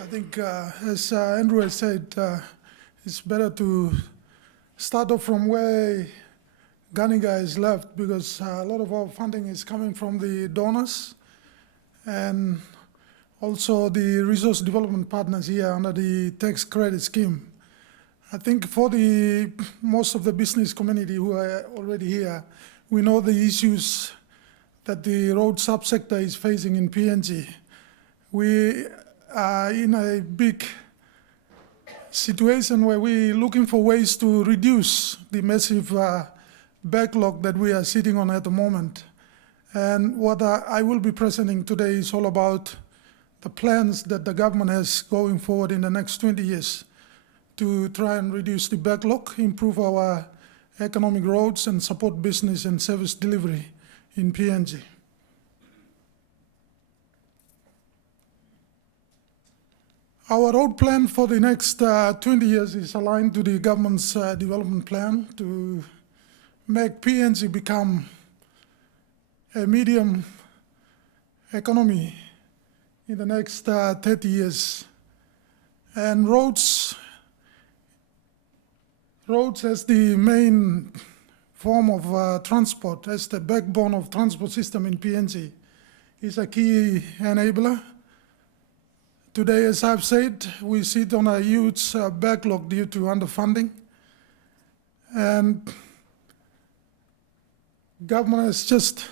I think, as Andrew has said, it's better to start off from where Ganiga is left, because a lot of our funding is coming from the donors and also the resource development partners here under the tax credit scheme. I think for the most of the business community who are already here, we know the issues that the road subsector is facing in PNG. We are in a big situation where we're looking for ways to reduce the massive backlog that we are sitting on at the moment. And what I will be presenting today is all about the plans that the government has going forward in the next 20 years to try and reduce the backlog, improve our economic roads, and support business and service delivery in PNG. Our road plan for the next 20 years is aligned to the government's development plan to make PNG become a medium economy in the next 30 years. And roads as the main form of transport, as the backbone of transport system in PNG, is a key enabler. Today, as I've said, we sit on a huge backlog due to underfunding. And government has just,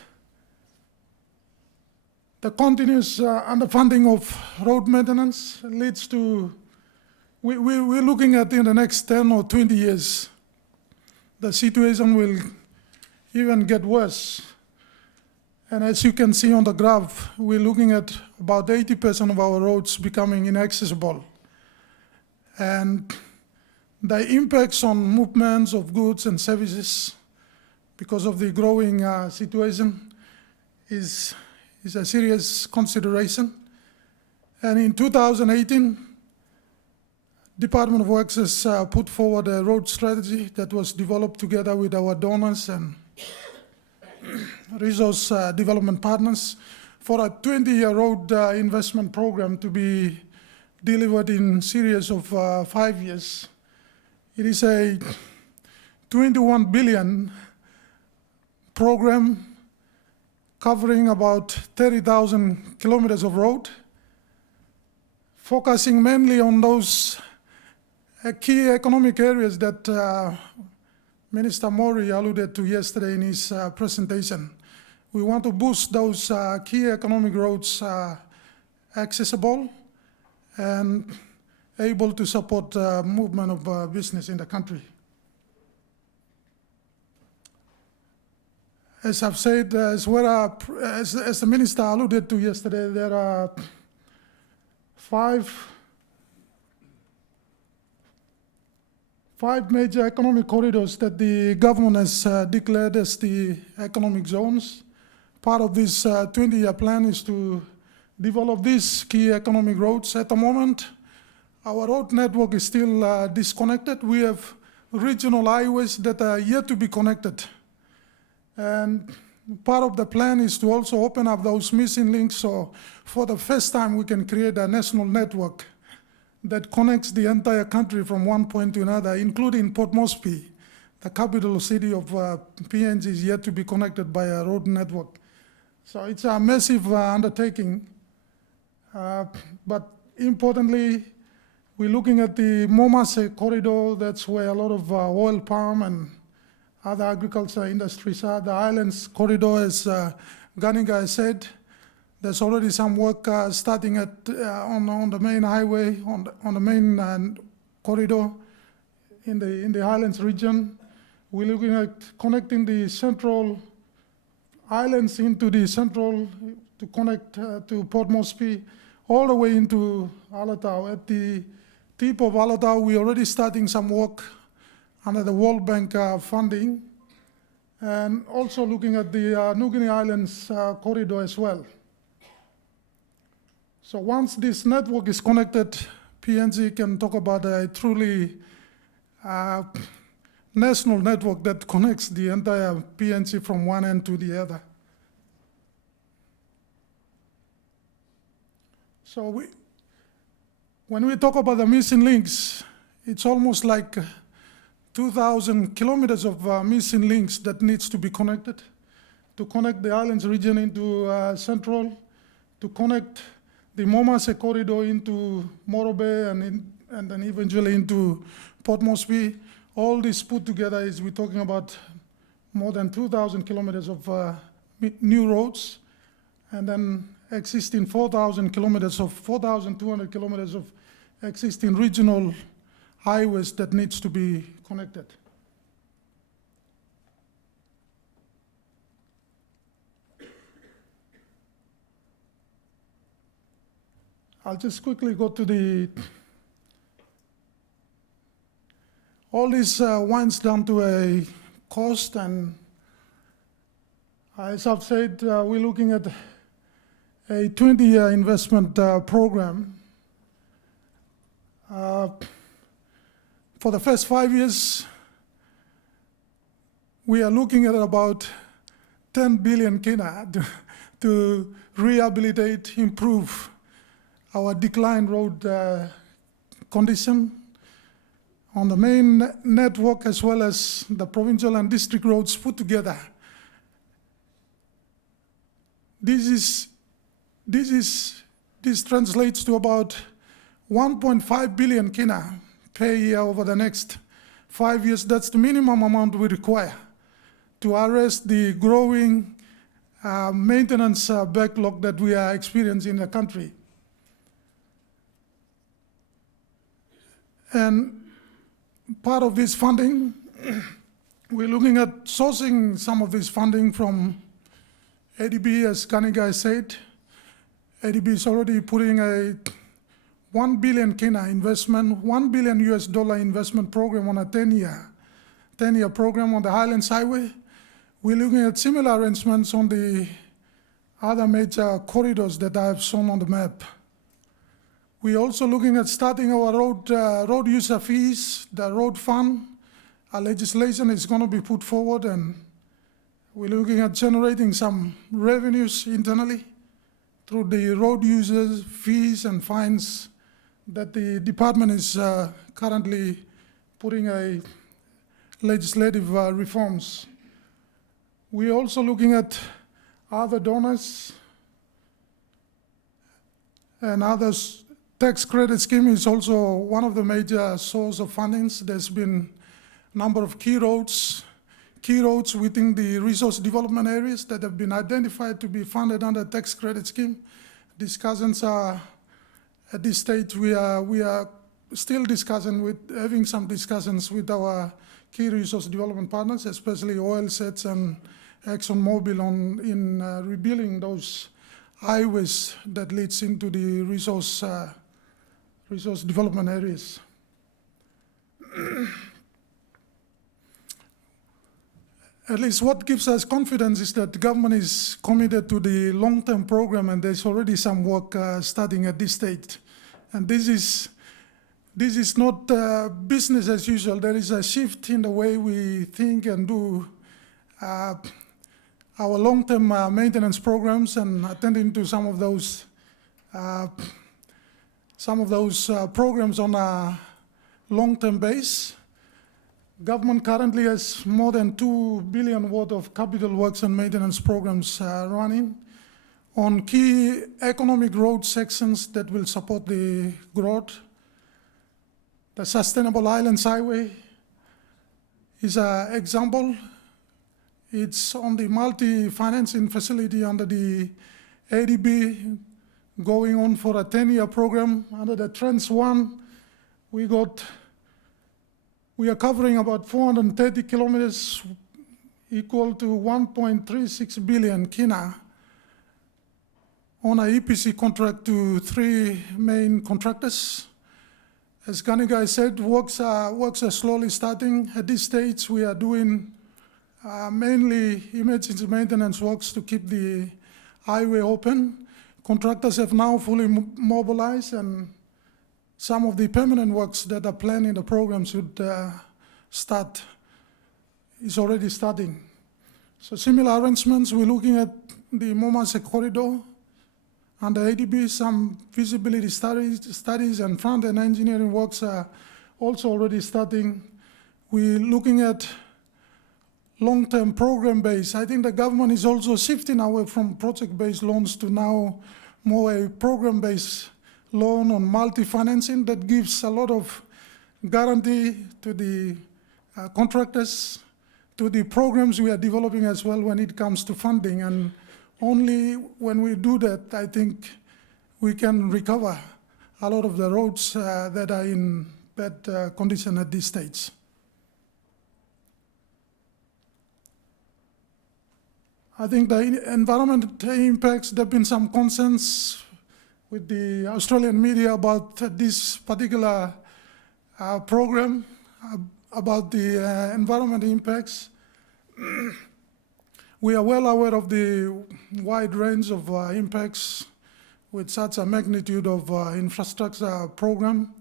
the continuous underfunding of road maintenance leads to, we're looking at in the next 10 or 20 years, the situation will even get worse. And as you can see on the graph, we're looking at about 80% of our roads becoming inaccessible. And the impacts on movements of goods and services because of the growing situation is a serious consideration. And in 2018, Department of Works has put forward a road strategy that was developed together with our donors and resource development partners for a 20-year road investment program to be delivered in series of 5 years. It is a 21 billion program covering about 30,000 kilometers of road, focusing mainly on those key economic areas that Minister Mori alluded to yesterday in his presentation. We want to boost those key economic roads accessible and able to support movement of business in the country. As I've said, as the Minister alluded to yesterday, there are five major economic corridors that the government has declared as the economic zones. Part of this 20-year plan is to develop these key economic roads. At the moment, our road network is still disconnected. We have regional highways that are yet to be connected. And part of the plan is to also open up those missing links, so for the first time we can create a national network that connects the entire country from one point to another, including Port Moresby, the capital city of PNG, is yet to be connected by a road network. So it's a massive undertaking. But importantly, we're looking at the Momase corridor. That's where a lot of oil palm and other agriculture industries are. The Islands corridor, as Ganiga has said, there's already some work starting at on the main highway, on the main corridor in the Highlands region. We're looking at connecting the central islands into the central to connect to Port Moresby, all the way into Alatau. At the tip of Alatau, we're already starting some work under the World Bank funding, and also looking at the New Guinea Islands corridor as well. So once this network is connected, PNG can talk about a truly national network that connects the entire PNG from one end to the other. So When we talk about the missing links, it's almost like 2,000 kilometers of missing links that needs to be connected to connect the islands region into Central, to connect the Momase corridor into Morro Bay and then eventually into Port Moresby. All this put together is we're talking about more than 2,000 kilometers of new roads, and then existing 4,200 kilometers of existing regional highways that needs to be connected. I'll just quickly go to all this winds down to a cost, and as I've said, we're looking at a 20-year investment program. For the first 5 years, we are looking at about 10 billion kina to rehabilitate, improve our declined road condition on the main network as well as the provincial and district roads put together. This translates to about 1.5 billion kina per year over the next 5 years. That's the minimum amount we require to arrest the growing maintenance backlog that we are experiencing in the country. And part of this funding, we're looking at sourcing some of this funding from ADB, as Kaniga said. ADB is already putting a 1 billion kina investment, $1 billion US investment program on a 10-year program on the Highlands Highway. We're looking at similar arrangements on the other major corridors that I've shown on the map. We're also looking at starting our road user fees, the road fund. Our legislation is going to be put forward, and we're looking at generating some revenues internally through the road users fees and fines that the department is currently putting a legislative reforms. We're also looking at other donors and others. Tax credit scheme is also one of the major sources of fundings. There's been a number of key roads within the resource development areas that have been identified to be funded under tax credit scheme. Discussions are, at this stage, we are still having some discussions with our key resource development partners, especially oil sets and ExxonMobil in rebuilding those highways that leads into the resource development areas. At least what gives us confidence is that the government is committed to the long-term program, and there's already some work starting at this stage. And this is not business as usual. There is a shift in the way we think and do our long-term maintenance programs, and attending to some of those programs on a long-term base. Government currently has more than 2 billion worth of capital works and maintenance programs running on key economic road sections that will support the growth. The Sustainable Islands Highway is an example. It's on the multi-financing facility under the ADB, going on for a 10-year program. Under the Trans 1, we are covering about 430 kilometers, equal to 1.36 billion kina on a EPC contract to 3 main contractors. As Kaniga said, works are slowly starting. At this stage, we are doing mainly emergency maintenance works to keep the highway open. Contractors have now fully mobilized, and some of the permanent works that are planned in the program should is already starting. So similar arrangements, we're looking at the Momase corridor, under ADB. Some feasibility studies and front-end engineering works are also already starting. We're looking at long-term program-based. I think the government is also shifting away from project-based loans to now more a program-based loan on multi-financing that gives a lot of guarantee to the contractors, to the programs we are developing as well when it comes to funding. And only when we do that, I think we can recover a lot of the roads that are in bad condition at this stage. I think the environmental impacts, there have been some concerns with the Australian media about this particular program, about the environmental impacts. We are well aware of the wide range of impacts with such a magnitude of infrastructure program.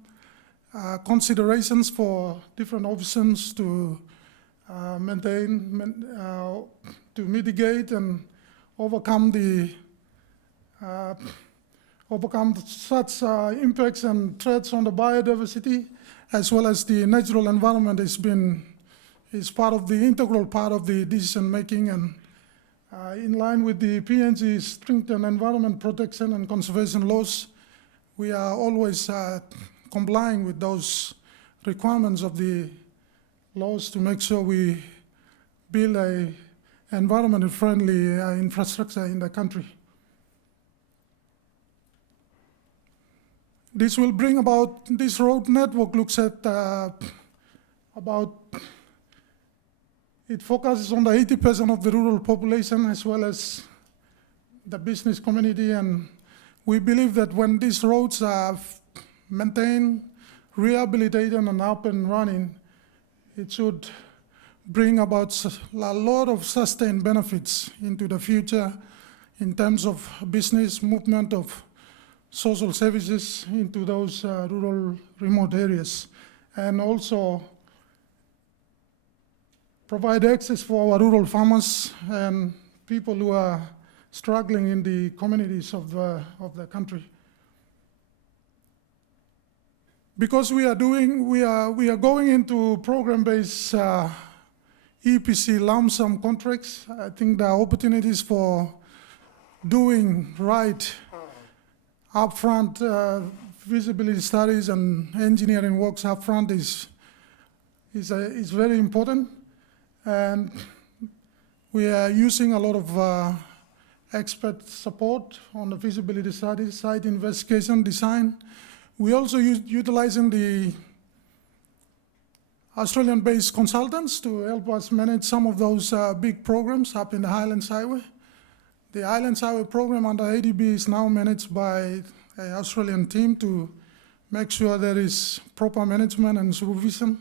Considerations for different options to to mitigate and overcome such impacts and threats on the biodiversity, as well as the natural environment is part of the integral part of the decision making, and in line with the PNG's stringent environment protection and conservation laws, we are always complying with those requirements of the laws to make sure we build a environmentally friendly infrastructure in the country. This will bring about, this road network looks at it focuses on the 80% of the rural population as well as the business community, and we believe that when these roads are maintained, rehabilitated and up and running, it should bring about a lot of sustained benefits into the future in terms of business, movement of social services into those rural remote areas, and also provide access for our rural farmers and people who are struggling in the communities of the country. Because we are going into program-based EPC lump sum contracts, I think the opportunities for doing right upfront feasibility studies and engineering works upfront is very important. And we are using a lot of expert support on the feasibility studies, site investigation, design. We also utilizing the Australian-based consultants to help us manage some of those big programs up in the Highlands Highway. The Highlands Highway program under ADB is now managed by an Australian team to make sure there is proper management and supervision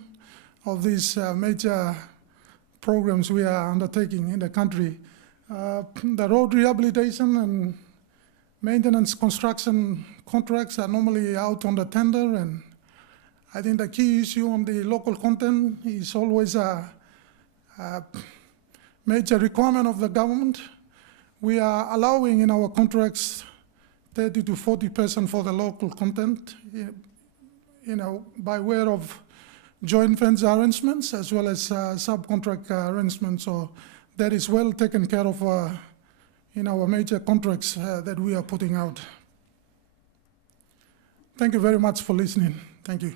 of these major programs we are undertaking in the country. The road rehabilitation and maintenance construction contracts are normally out on the tender, and I think the key issue on the local content is always a major requirement of the government. We are allowing in our contracts 30 to 40% for the local content, by way of joint venture arrangements as well as subcontract arrangements. So that is well taken care of in our major contracts that we are putting out. Thank you very much for listening. Thank you.